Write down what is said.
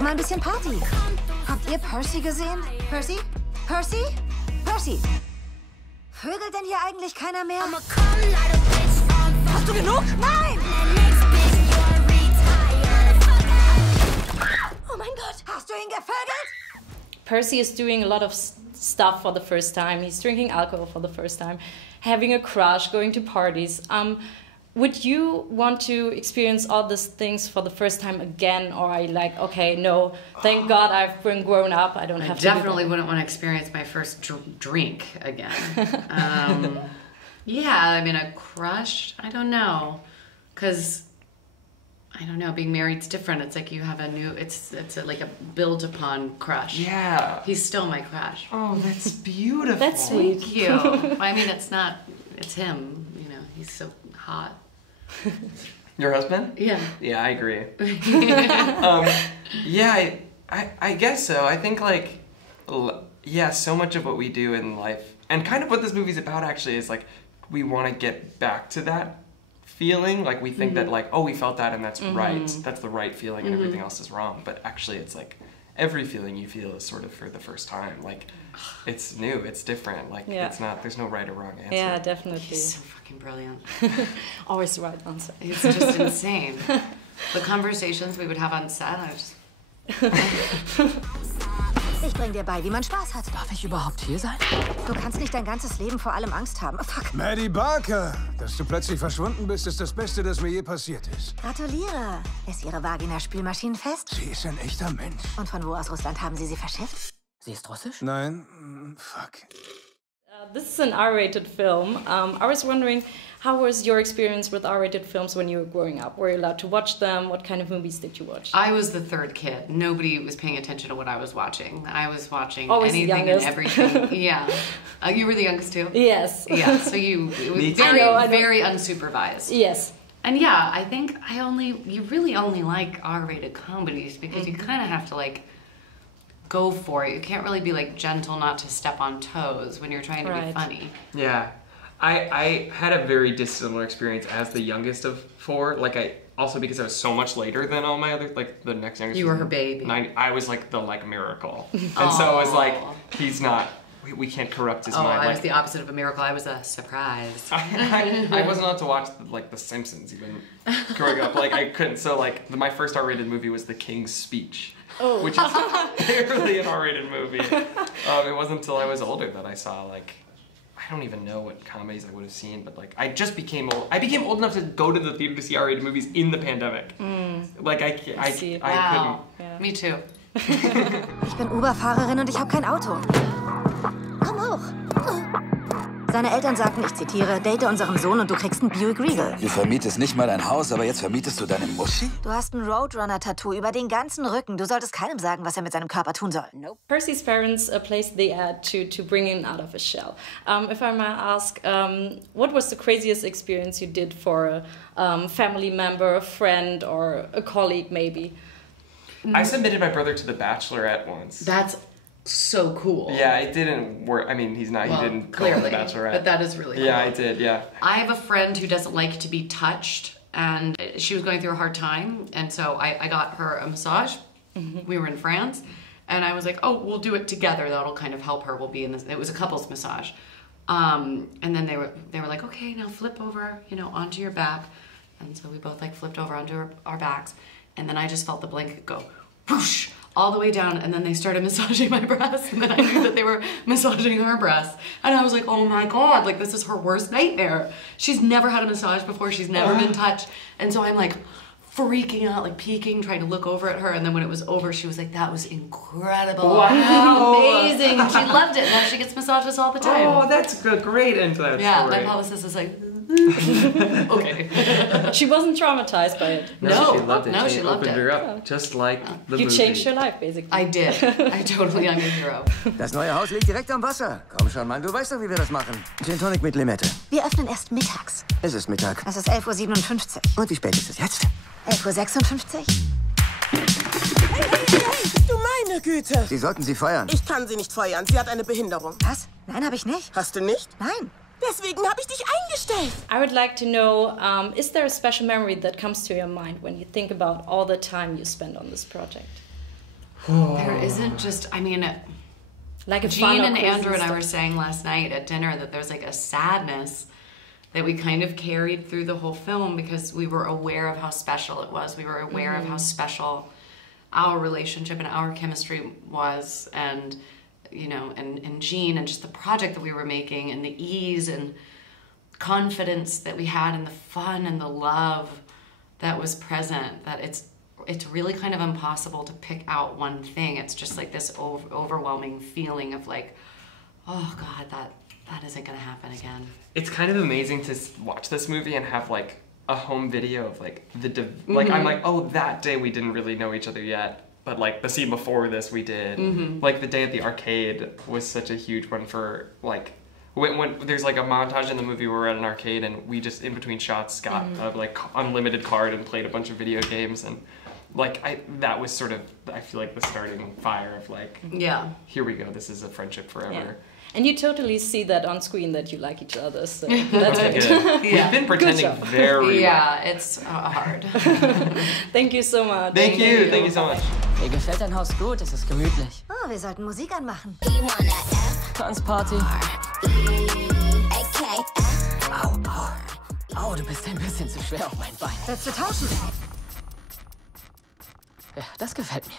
doch mal ein bisschen Party. Habt ihr Percy gesehen? Percy? Percy? Percy! Vögelt denn hier eigentlich keiner mehr? Hast du genug? Nein! Oh mein Gott, hast du ihn gevögelt? Percy is doing a lot of stuff for the first time. He's drinking alcohol for the first time, having a crush, going to parties. Would you want to experience all these things for the first time again, or are you like, okay, no, thank God I've been grown up, I don't have to do that? I definitely wouldn't want to experience my first drink again. Yeah, I mean, a crush, I don't know, because I don't know, being married's different. It's like you have a new, it's like a built upon crush. Yeah. He's still my crush. Oh, that's beautiful. That's sweet. Thank you. I mean, it's him, you know, he's so hot. Your husband? Yeah. Yeah, I agree. Yeah, I guess so. I think like, yeah, so much of what we do in life, and kind of what this movie's about actually is like, we want to get back to that feeling. Like we think that like, oh, we felt that and that's right. That's the right feeling and everything else is wrong. But actually it's like, every feeling you feel is sort of for the first time. Like, it's new, it's different. Like, it's not, there's no right or wrong answer. Yeah, definitely. He's so fucking brilliant. Always the right answer. It's just insane. The conversations we would have on set, I just... Ich bring dir bei, wie man Spaß hat. Darf ich überhaupt hier sein? Du kannst nicht dein ganzes Leben vor allem Angst haben. Fuck. Maddie Barker, dass du plötzlich verschwunden bist, ist das Beste, das mir je passiert ist. Gratuliere. Ist Ihre Vagina spülmaschinenfest? Sie ist ein echter Mensch. Und von wo aus Russland haben Sie sie verschifft? Sie ist russisch? Nein, fuck. This is an R-rated film. I was wondering, how was your experience with R-rated films when you were growing up? Were you allowed to watch them? What kind of movies did you watch? I was the third kid. Nobody was paying attention to what I was watching. I was watching Always anything and everything. Yeah. You were the youngest too? Yes. Yeah, so it was very unsupervised. Yes. And yeah, I think you really only like R-rated comedies because you kind of have to like go for it. You can't really be like gentle not to step on toes when you're trying to be funny. Yeah. I had a very dissimilar experience as the youngest of four. Like also because I was so much later than all my other, like the next youngest. You were her baby. I was like the miracle. And so I was like, he's not, we can't corrupt his mind. I was the opposite of a miracle. I was a surprise. I wasn't allowed to watch like The Simpsons even growing up. Like I couldn't, so like my first R-rated movie was The King's Speech. Oh. Which is barely an R-rated movie. It wasn't until I was older that I saw like, I don't even know what comedies I would have seen, but like I just became old. I became old enough to go to the theater to see R-rated movies in the pandemic. Like I couldn't. Yeah. Me too. Ich bin Uber-Fahrerin und ich habe kein Auto. Komm hoch. Seine Eltern sagten, ich zitiere, date unseren Sohn und du kriegst einen Buick Regal. Du vermietest nicht mal dein Haus, aber jetzt vermietest du deine Muschi? Du hast ein Roadrunner-Tattoo über den ganzen Rücken. Du solltest keinem sagen, was er mit seinem Körper tun soll. Nope. Percy's parents placed the ad to bring him out of his shell. If I might ask, what was the craziest experience you did for a family member, a friend, or a colleague maybe? I submitted my brother to The Bachelorette once. That's so cool. Yeah, it didn't work. I mean, he didn't go on The Bachelorette. But that is really cool. Yeah, I did, yeah. I have a friend who doesn't like to be touched, and she was going through a hard time, and so I got her a massage. We were in France, and I was like, oh, we'll do it together. That'll kind of help her. We'll be in this. It was a couple's massage. And then they were like, okay, now flip over, onto your back. And so we both like flipped over onto our backs, and then I just felt the blanket go whoosh all the way down, and then they started massaging my breasts, and then I knew that they were massaging her breasts, and I was like, oh my god, like this is her worst nightmare. She's never had a massage before, she's never been touched, and so I'm like freaking out, like peeking, trying to look over at her, and then when it was over, she was like, that was incredible. Wow. Amazing. She loved it. Now she gets massages all the time. Oh, that's a great end to that story. Yeah, my publicist is like, okay. She wasn't traumatized by it. No, she loved it. No, she loved opened it. her up, just like the movie. You changed her life, basically. I did. I totally am a hero. Das neue Haus liegt direkt am Wasser. Komm schon, Mann, du weißt doch, wie wir das machen. Gin Tonic mit Limette. Wir öffnen erst mittags. Es ist Mittag. Es ist 11:57 Uhr. Und wie spät ist es jetzt? 11:56 Uhr. Hey, du meine Güte! Sie sollten sie feuern. Ich kann sie nicht feuern, sie hat eine Behinderung. Was? Nein, habe ich nicht. Hast du nicht? Nein. Deswegen habe ich dich eingestellt. I would like to know, is there a special memory that comes to your mind when you think about all the time you spend on this project? There isn't just, I mean, like a Jean and crazy Andrew and I stuff. were saying last night at dinner that there's like a sadness that we kind of carried through the whole film because we were aware of how special it was. We were aware of how special our relationship and our chemistry was, and you know, and Jean, and just the project that we were making, and the ease and confidence that we had, and the fun and the love that was present, that it's really kind of impossible to pick out one thing. It's just like this overwhelming feeling of like, oh God, that isn't gonna happen again. It's kind of amazing to watch this movie and have like a home video of like like I'm like, oh, that day we didn't really know each other yet, but like the scene before this we did. Like the day at the arcade was such a huge one for like when there's like a montage in the movie where we're at an arcade and we just in between shots got a like unlimited card and played a bunch of video games, and like that was sort of, I feel like, the starting fire of like, here we go, this is a friendship forever. Yeah. And you totally see that on screen that you like each other, so that's good. We've been pretending very well. Yeah, it's hard. Thank you so much. Thank you so much. Mir gefällt dein Haus gut, es ist gemütlich. Oh, wir sollten Musik anmachen. Tanzparty. Au, du bist ein bisschen zu schwer auf mein Bein. Willst du tauschen? Ja, das gefällt mir.